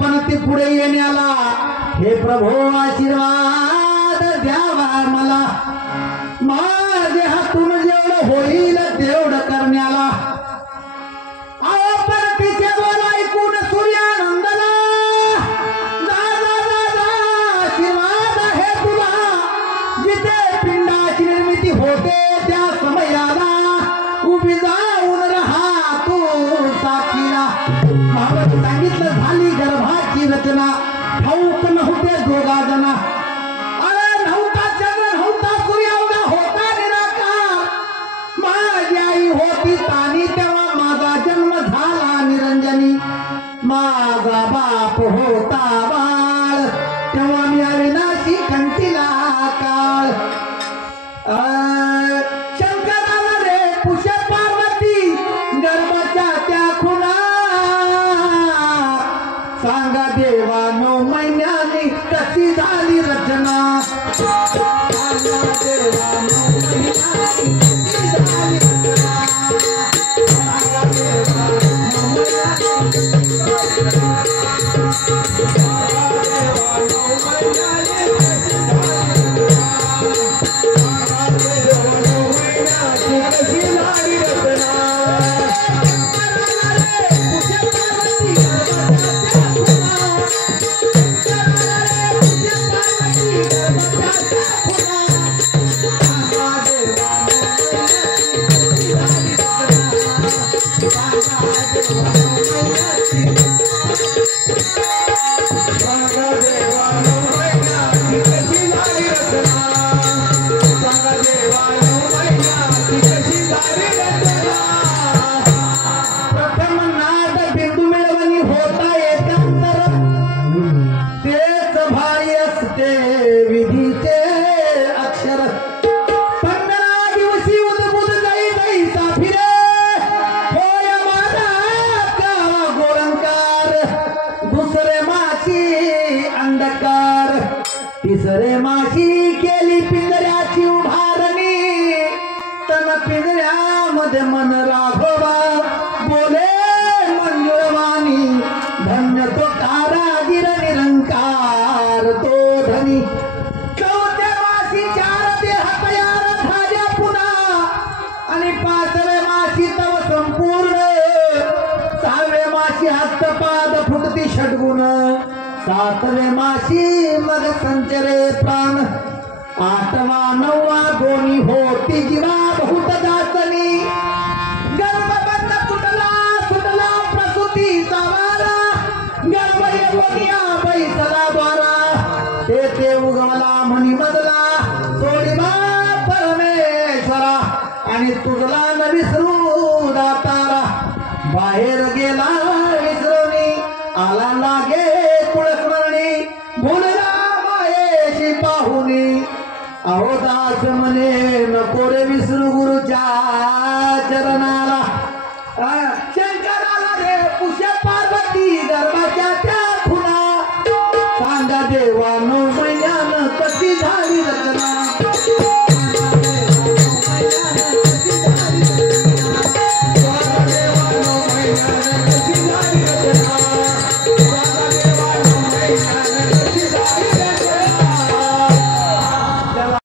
पण ती पुढे येण्याला हे प्रभो आशीर्वाद द्यावा मला माझे हातून जेवढं होईल तेवढं करण्याला परतीचे बोल ऐकून सूर्यानंदला आशीर्वाद आहे तुला जिथे पिंडाची निर्मिती होते त्या समयाला उभी जाऊन राहा तू साक्षीला महाराज सांगितलं झाली गर्भाची रचना ठाऊक नव्हते दोघा जना अरे नव्हता चंद्र नव्हता सूर्य उगा होता निराकार माझी आई होती तानी तेव्हा माझा जन्म झाला निरंजनी माझा बाप होता बाळ तेव्हा मी अविनाशी कंठीला काळ शंकराला रे पुष पार्वती गर्भाच्या त्या खुणा सांगा देवा 9 महिन्यांनी कशी झाली रचना सांगा देवा 9 महिन्यांनी कशी झाली रचना सांगा देवा 9 महिन्यांनी कशी झाली तिसरे माशी केली पिंजऱ्याची उभारणी तन पिंजऱ्यामध्ये मन राघवा बोले मंजुळवाणी धन्य तो कारागीर निरंकार तो धनी चौथ्या माशी 4 देह तयार झाल्या पुन्हा आणि 5व्या माशी तव संपूर्ण 6व्या माशी हस्तपाद फुटती षड्गुण 7व्या माशी मग संचरे प्राण 8वा 9वा दोन्ही होती जीवा बहुत दासनी गर्भबंध सुटला प्रसूतीचा वारा गर्भ येऊनिया बैसला द्वारा ते उगवला म्हणी मजला सोडिबा परमेश्वरा आणि तुझला न विसरू दातारा बाहेर गेला विसरणी आला लागे कुळस्मरणी भूलला मायेशी पाहुनी अहो दास म्हणे नको रे विसरू गुरुच्या चरणाला